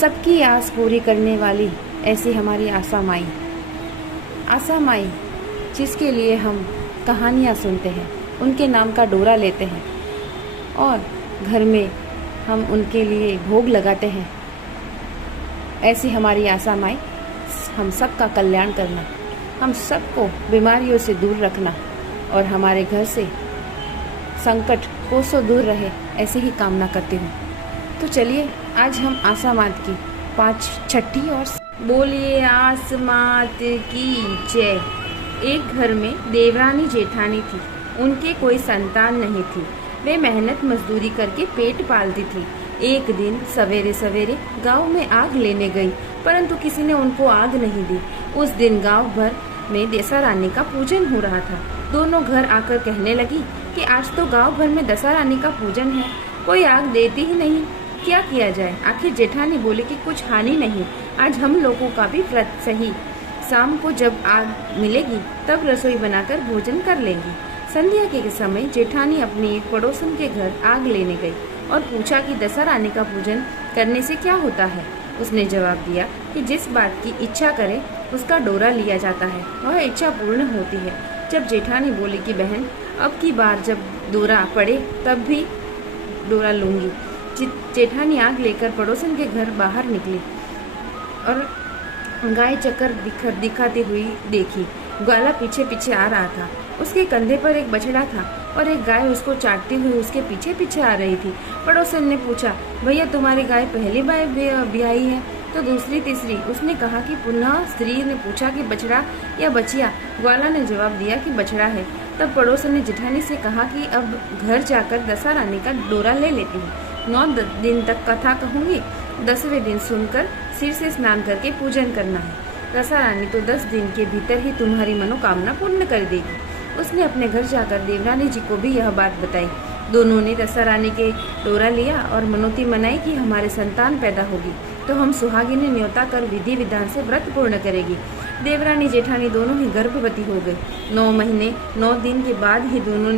सबकी आस पूरी करने वाली ऐसी हमारी आशा माई। आशा माई जिसके लिए हम कहानियाँ सुनते हैं, उनके नाम का डोरा लेते हैं और घर में हम उनके लिए भोग लगाते हैं। ऐसी हमारी आशा माई हम सब का कल्याण करना, हम सबको बीमारियों से दूर रखना और हमारे घर से संकट कोसों दूर रहे, ऐसे ही कामना करती हूँ। तो चलिए आज हम आशा मात की 6ठी और बोलिए आस मात की जय। एक घर में देवरानी जेठानी थी। उनके कोई संतान नहीं थी। वे मेहनत मजदूरी करके पेट पालती थी। एक दिन सवेरे सवेरे गांव में आग लेने गई, परंतु किसी ने उनको आग नहीं दी। उस दिन गांव भर में दशा रानी का पूजन हो रहा था। दोनों घर आकर कहने लगी कि आज तो गांव भर में दशा रानी का पूजन है, कोई आग देती ही नहीं, क्या किया जाए। आखिर जेठानी बोली कि कुछ हानि नहीं, आज हम लोगों का भी व्रत सही। शाम को जब आग मिलेगी तब रसोई बनाकर भोजन कर लेंगी। संध्या के समय जेठानी अपनी एक पड़ोसन के घर आग लेने गई और पूछा कि दशा रानी का पूजन करने से क्या होता है। उसने जवाब दिया कि जिस बात की इच्छा करे उसका डोरा लिया जाता है, वह इच्छा पूर्ण होती है। जब जेठानी बोली कि बहन अब की बार जब डोरा पड़े तब भी डोरा लूंगी। जेठानी आग लेकर पड़ोसन के घर बाहर निकली और गाय चक्कर दिखाती हुई देखी। ग्वाला पीछे पीछे आ रहा था। उसके कंधे पर एक बछड़ा था और एक गाय उसको चाटती हुई उसके पीछे पीछे आ रही थी। पड़ोसन ने पूछा, भैया तुम्हारी गाय पहली बार ब्याई है तो दूसरी तीसरी? उसने कहा कि पुनः स्त्री ने पूछा कि बछड़ा या बचिया? ग्वाला ने जवाब दिया कि बछड़ा है। तब पड़ोसन ने जेठानी से कहा कि अब घर जाकर दशा रानी का डोरा ले लेती हूँ। 9 दिन तक कथा कहूँगी, 10वें दिन सुनकर सिर से स्नान करके पूजन करना है। दशा रानी तो 10 दिन के भीतर ही तुम्हारी मनोकामना पूर्ण कर देगी। उसने अपने घर जाकर देवरानी जी को भी यह बात बताई। दोनों ने दशा रानी के डोरा लिया और मनोती मनाई कि हमारे संतान पैदा होगी तो हम सुहागिनी न्योता कर विधि विधान से व्रत पूर्ण करेगी। देवरानी जेठानी दोनों ही गर्भवती हो गई। 9 महीने 9 दिन के बाद ही दोनों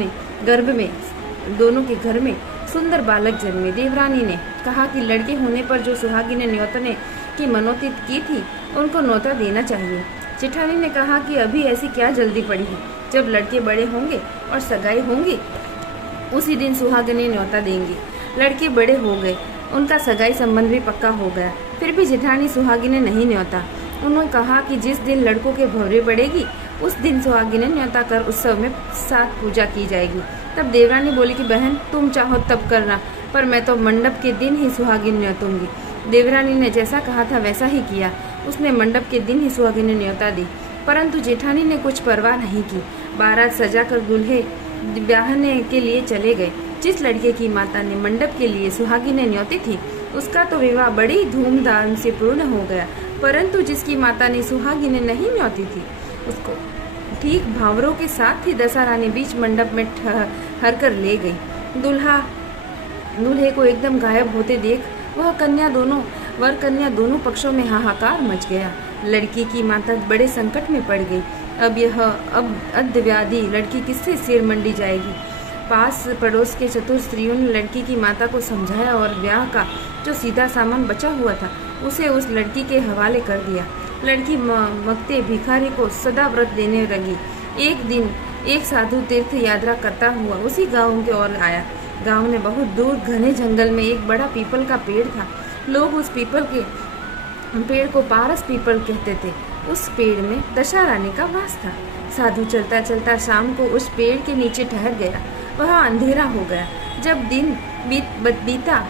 के घर में सुंदर बालक जन्मे। देवरानी ने कहा कि लड़के होने पर जो सुहागिनी न्योता ने की मनोती की थी उनको न्योता देना चाहिए। जेठानी ने कहा कि अभी ऐसी क्या जल्दी पड़ी है, जब लड़के बड़े होंगे और सगाई होंगी उसी दिन सुहागिनी न्योता देंगी। लड़के बड़े हो गए, उनका सगाई संबंध भी पक्का हो गया, फिर भी जेठानी सुहागिनी नहीं न्योता। उन्होंने कहा कि जिस दिन लड़कों के भौरे पड़ेगी उस दिन सुहागिनी न्योता कर उत्सव में साथ पूजा की जाएगी। तब देवरानी बोली कि बहन तुम चाहो तब करना, पर मैं तो मंडप के दिन ही सुहागिनी न्योतूंगी। देवरानी ने जैसा कहा था वैसा ही किया। उसने मंडप के दिन ही सुहागिनी न्योता दी, परंतु जेठानी ने कुछ परवाह नहीं की। बारात सजाकर दूल्हे ब्याहने के लिए चले गए। जिस लड़के की माता ने मंडप के लिए सुहागिनी न्योती थी उसका तो विवाह बड़ी धूमधाम से पूर्ण हो गया, परंतु जिसकी माता ने सुहागिनी नहीं न्योती थी उसको ठीक भावरों के साथ ही दशा रानी बीच मंडप में ठहर कर ले गई। दूल्हे को एकदम गायब होते देख वर कन्या दोनों पक्षों में हाहाकार मच गया। लड़की की माता बड़े संकट में पड़ गई। अब अद्यव्याधि लड़की किससे सिर मंडी जाएगी। पास पड़ोस के चतुर स्त्रियों ने लड़की की माता को समझाया और ब्याह का जो सीधा सामान बचा हुआ था उसे उस लड़की के हवाले कर दिया। लड़की मगते भिखारी को सदा व्रत देने लगी। एक दिन एक साधु तीर्थ यात्रा करता हुआ उसी गांव की ओर आया। गांव में बहुत दूर घने जंगल में एक बड़ा पीपल का पेड़ था। लोग उस पीपल के पेड़ को पारस पीपल कहते थे। उस पेड़ में दशा रानी का वास था। साधु चलता चलता शाम को उस पेड़ के नीचे ठहर गया। वहाँ अंधेरा हो गया। जब दिन बीता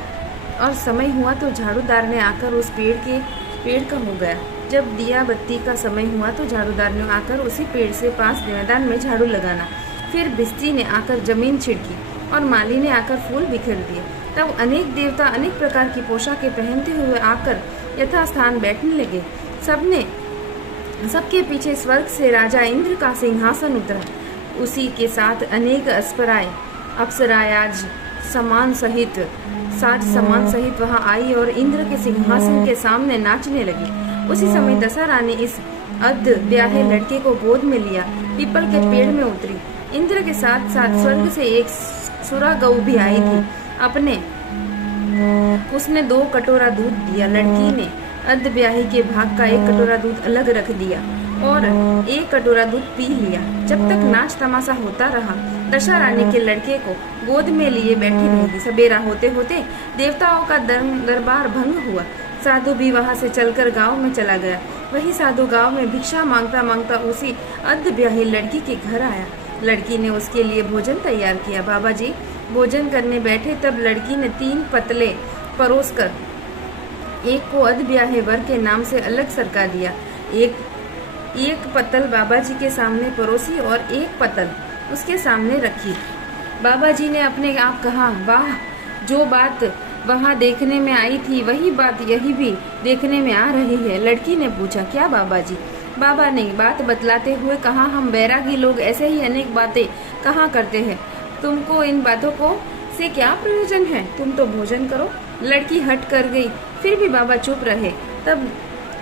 और समय हुआ तो झाड़ूदार ने आकर उस पेड़ का हो गया। जब दिया बत्ती का समय हुआ तो झाड़ूदार ने आकर उसी पेड़ से पास मैदान में झाड़ू लगाना। फिर बिस्ती ने आकर जमीन छिड़की और माली ने आकर फूल बिखेर दिए। तब अनेक देवता अनेक प्रकार की पोशाकें पहनते हुए आकर यथास्थान बैठने लगे। सबके पीछे स्वर्ग से राजा इंद्र का सिंहासन उतरा। उसी के साथ अनेक अप्सराएं आज समान सहित वहां आई और इंद्र के सिंहासन के सामने नाचने लगी। उसी समय दशा रानी इस ब्याहे लड़के को गोद में लिया पीपल के पेड़ में उतरी। इंद्र के साथ साथ स्वर्ग से एक सुरा गऊ भी आई थी। अपने उसने 2 कटोरा दूध दिया। लड़की ने अर्धब्याही के भाग का 1 कटोरा दूध अलग रख दिया और 1 कटोरा दूध पी लिया। जब तक नाच तमाशा होता रहा, दशा रानी के लड़के को गोद में लिए बैठी रही। सबेरा होते होते देवताओं का दरबार भंग हुआ। साधु भी वहां से चलकर गांव में चला गया। वही साधु गांव में भिक्षा मांगता मांगता उसी अर्धब्याही लड़की के घर आया। लड़की ने उसके लिए भोजन तैयार किया। बाबा जी भोजन करने बैठे तब लड़की ने 3 पतले परोसकर एक को अर्धब्याहे वर के नाम से अलग सरका दिया। एक पतल बाबा जी के सामने परोसी और 1 पतल उसके सामने रखी। बाबा जी ने अपने आप कहा, वाह, जो बात वहाँ देखने में आई थी वही बात यही भी देखने में आ रही है। लड़की ने पूछा, क्या बाबा जी? बाबा ने बात बतलाते हुए कहा, हम बैरागी लोग ऐसे ही अनेक बातें कहा करते हैं। तुमको इन बातों को से क्या प्रयोजन है? तुम तो भोजन करो। लड़की हट कर गई। फिर भी बाबा चुप रहे। तब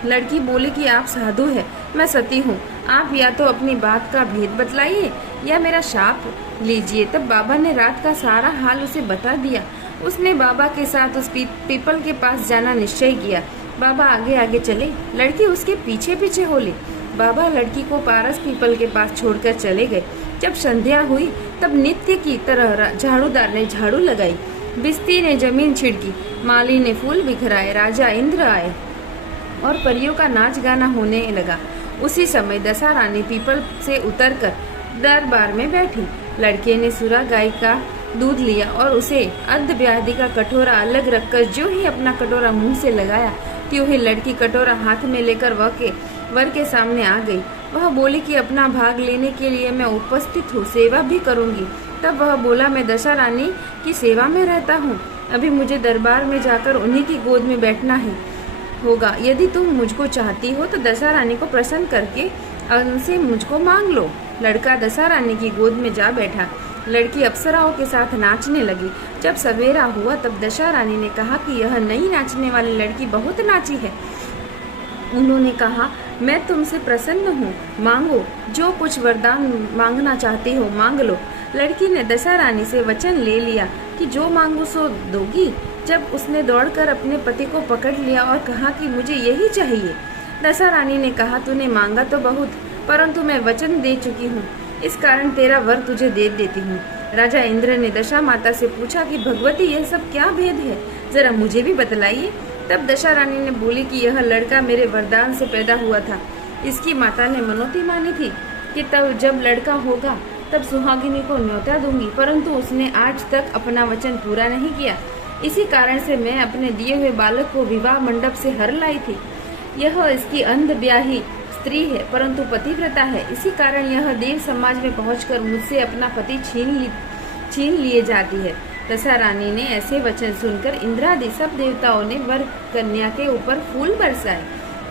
लड़की बोली कि आप साधु है, मैं सती हूँ। आप या तो अपनी बात का भेद बतलाइए या मेरा शाप लीजिए। तब बाबा ने रात का सारा हाल उसे बता दिया। उसने बाबा के साथ उस पीपल के पास जाना निश्चय किया। बाबा आगे आगे चले, लड़की उसके पीछे पीछे हो ली। बाबा लड़की को पारस पीपल के पास छोड़कर चले गए। जब संध्या हुई तब नित्य की तरह झाड़ूदार ने झाड़ू लगाई, बिस्ती ने जमीन छिड़की, माली ने फूल बिखराए, राजा इंद्र आए और परियों का नाच गाना होने लगा। उसी समय दशा रानी पीपल से उतरकर दरबार में बैठी। लड़के ने सुरा गाय का दूध लिया और उसे अर्धब्याही का कटोरा अलग रखकर जो ही अपना कटोरा मुंह से लगाया, त्यों ही लड़की कटोरा हाथ में लेकर वर के सामने आ गई। वह बोली कि अपना भाग लेने के लिए मैं उपस्थित हूँ, सेवा भी करूँगी। तब वह बोला, मैं दशा रानी की सेवा में रहता हूँ, अभी मुझे दरबार में जाकर उन्हीं की गोद में बैठना ही होगा। यदि तुम मुझको चाहती हो तो दशा रानी को प्रसन्न करके उनसे मुझको मांग लो। लड़का दशा रानी की गोद में जा बैठा। लड़की अप्सराओं के साथ नाचने लगी। जब सवेरा हुआ तब दशा रानी ने कहा कि यह नई नाचने वाली लड़की बहुत नाची है। उन्होंने कहा, मैं तुमसे प्रसन्न हूँ, मांगो, जो कुछ वरदान मांगना चाहती हो मांग लो। लड़की ने दशा रानी से वचन ले लिया कि जो मांगो सो दोगी। जब उसने दौड़कर अपने पति को पकड़ लिया और कहा कि मुझे यही चाहिए। दशा रानी ने कहा, तूने मांगा तो बहुत, परंतु मैं वचन दे चुकी हूँ, इस कारण तेरा वर तुझे दे देती हूँ। राजा इंद्र ने दशा माता से पूछा कि भगवती यह सब क्या भेद है, जरा मुझे भी बतलाइए। तब दशा रानी ने बोली कि यह लड़का मेरे वरदान से पैदा हुआ था। इसकी माता ने मनोती मानी थी कि तब जब लड़का होगा तब सुहागिनी को न्योता दूंगी, परंतु उसने आज तक अपना वचन पूरा नहीं किया। इसी कारण से मैं अपने दिए हुए बालक को विवाह मंडप से हर लाई थी। यह इसकी अंधब्याही स्त्री है, परंतु पतिव्रता है। इसी कारण यह देव समाज में पहुंचकर मुझसे अपना पति छीन लिए जाती है। दशा रानी ने ऐसे वचन सुनकर इंद्रादि सब देवताओं ने वर कन्या के ऊपर फूल बरसाए।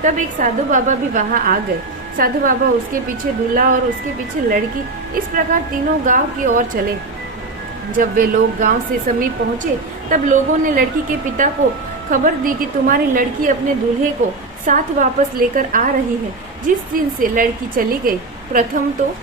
तब एक साधु बाबा भी वहां आ गए। साधु बाबा, उसके पीछे दूल्हा और उसके पीछे लड़की, इस प्रकार तीनों गांव की ओर चले। जब वे लोग गांव से समीप पहुंचे तब लोगों ने लड़की के पिता को खबर दी कि तुम्हारी लड़की अपने दूल्हे को साथ वापस लेकर आ रही है। जिस दिन से लड़की चली गई, प्रथम तो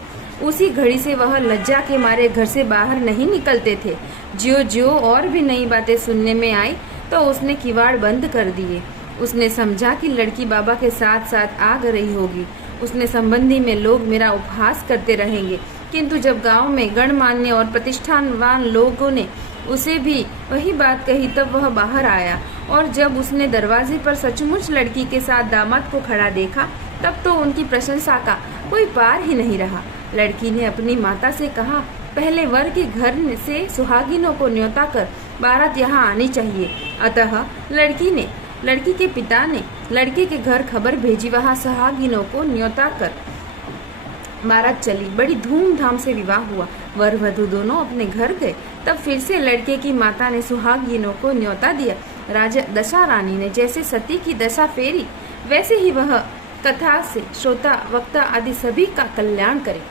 उसी घड़ी से वह लज्जा के मारे घर से बाहर नहीं निकलते थे। ज्यों ज्यों और भी नई बातें सुनने में आई तो उसने किवाड़ बंद कर दिए। उसने समझा कि लड़की बाबा के साथ साथ आ रही होगी। उसने संबंधी में लोग मेरा उपहास करते रहेंगे, किंतु जब गांव में गणमान्य और प्रतिष्ठानवान लोगों ने उसे भी वही बात कही तब वह बाहर आया। और जब उसने दरवाजे पर सचमुच लड़की के साथ दामाद को खड़ा देखा तब तो उनकी प्रशंसा का कोई पार ही नहीं रहा। लड़की ने अपनी माता से कहा, पहले वर के घर से सुहागिनों को न्योता कर बारात यहाँ आनी चाहिए। अतः लड़की के पिता ने लड़के के घर खबर भेजी। वहाँ सुहागिनों को न्योता कर बारात चली। बड़ी धूमधाम से विवाह हुआ। वर वधू दोनों अपने घर गए। तब फिर से लड़के की माता ने सुहागिनों को न्योता दिया। राजा दशा रानी ने जैसे सती की दशा फेरी, वैसे ही वह कथा से श्रोता वक्ता आदि सभी का कल्याण करे।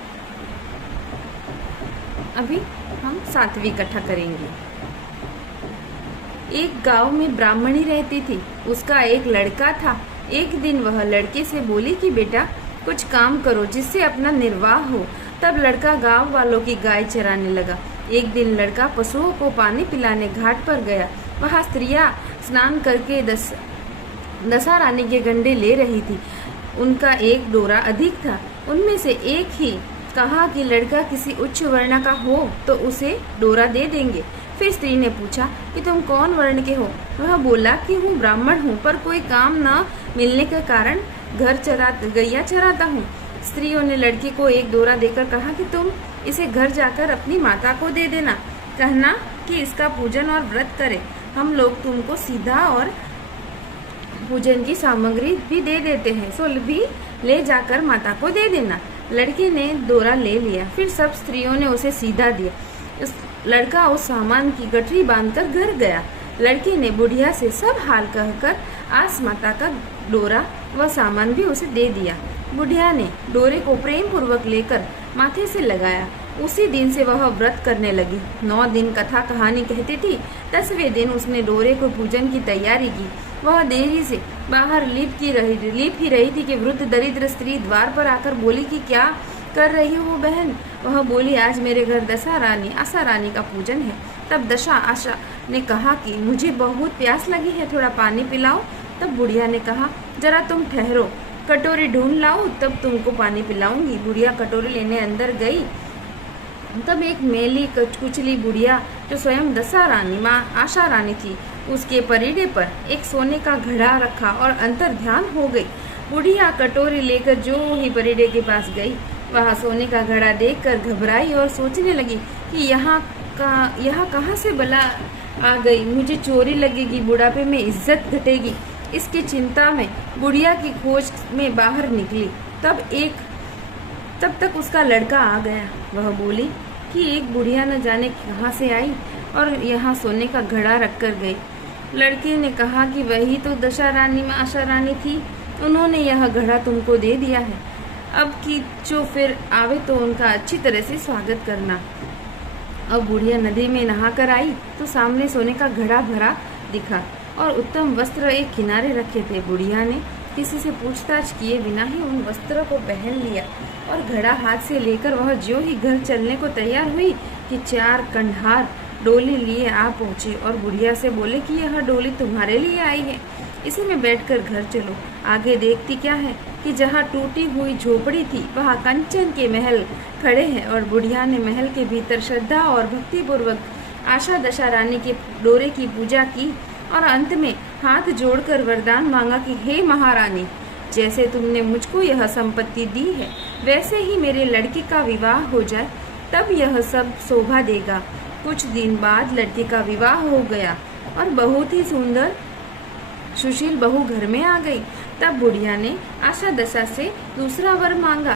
अभी हम 7वीं कथा करेंगे। एक गांव में ब्राह्मणी रहती थी। उसका एक लड़का था। एक दिन वह लड़के से बोली कि बेटा कुछ काम करो जिससे अपना निर्वाह हो। तब लड़का गांव वालों की गाय चराने लगा। एक दिन लड़का पशुओं को पानी पिलाने घाट पर गया। वहाँ स्त्रियां स्नान करके दशा रानी के गंडे ले रही थी। उनका एक डोरा अधिक था। उनमें से एक ही कहा कि लड़का किसी उच्च वर्ण का हो तो उसे डोरा दे देंगे। फिर स्त्री ने पूछा कि तुम कौन वर्ण के हो? वह बोला कि हूँ ब्राह्मण हूँ, पर कोई काम न मिलने के कारण गैया चराता हूँ। स्त्रियों ने लड़की को एक डोरा देकर कहा कि तुम इसे घर जाकर अपनी माता को दे देना, कहना कि इसका पूजन और व्रत करे। हम लोग तुमको सीधा और पूजन की सामग्री भी दे देते हैं, सो भी ले जाकर माता को दे देना। लड़के ने डोरा ले लिया। फिर सब स्त्रियों ने उसे सीधा दिया। लड़का उस सामान की गठरी बांधकर घर गया। लड़के ने बुढ़िया से सब हाल कहकर आस माता का डोरा व सामान भी उसे दे दिया। बुढ़िया ने डोरे को प्रेम पूर्वक लेकर माथे से लगाया। उसी दिन से वह व्रत करने लगी। 9 दिन कथा कहानी कहती थी। 10वें दिन उसने डोरे को पूजन की तैयारी की। वह देरी से बाहर लीप ही रही थी कि वृद्ध दरिद्र स्त्री द्वार पर आकर बोली कि क्या कर रही हो बहन? वह बोली, आज मेरे घर दशा रानी आशा रानी का पूजन है। तब दशा आशा ने कहा कि मुझे बहुत प्यास लगी है, थोड़ा पानी पिलाओ। तब बुढ़िया ने कहा, जरा तुम ठहरो, कटोरी ढूंढ लाओ, तब तुमको पानी पिलाऊंगी। बुढ़िया कटोरी लेने अंदर गई। तब एक मेली कुचली बुढ़िया जो स्वयं दशा रानी माँ आशा रानी थी, उसके परिडे पर एक सोने का घड़ा रखा और अंतर ध्यान हो गई। बुढ़िया कटोरी लेकर जो ही परिडे के पास गई, वहाँ सोने का घड़ा देखकर घबराई और सोचने लगी कि यहाँ कहाँ से बला आ गई, मुझे चोरी लगेगी, बुढ़ापे में इज्जत घटेगी। इसकी चिंता में बुढ़िया की खोज में बाहर निकली। तब तक उसका लड़का आ गया। वह बोली कि एक बुढ़िया न जाने कहाँ से आई और यहाँ सोने का घड़ा रखकर गई। लड़के ने कहा कि वही तो दशा रानी में आशा रानी थी, उन्होंने यह घड़ा तुमको दे दिया है। अब की जो फिर आवे तो उनका अच्छी तरह से स्वागत करना। अब बुढ़िया नदी में नहाकर आई तो सामने सोने का घड़ा भरा दिखा और उत्तम वस्त्र एक किनारे रखे थे। बुढ़िया ने किसी से पूछताछ किए बिना ही उन वस्त्रों को पहन लिया और घड़ा हाथ से लेकर वह ज्यों ही घर चलने को तैयार हुई कि 4 कंधार डोली लिए आ पहुँचे और बुढ़िया से बोले कि यह डोली तुम्हारे लिए आई है, इसी में बैठकर घर चलो। आगे देखती क्या है कि जहाँ टूटी हुई झोपड़ी थी वहाँ कंचन के महल खड़े हैं और बुढ़िया ने महल के भीतर श्रद्धा और भक्तिपूर्वक आशा दशा रानी के डोरे की पूजा की और अंत में हाथ जोड़कर वरदान मांगा कि हे महारानी, जैसे तुमने मुझको यह संपत्ति दी है वैसे ही मेरे लड़की का विवाह हो जाए, तब यह सब शोभा देगा। कुछ दिन बाद लड़की का विवाह हो गया और बहुत ही सुंदर सुशील बहू घर में आ गई। तब बुढ़िया ने आशा दशा से दूसरा वर मांगा।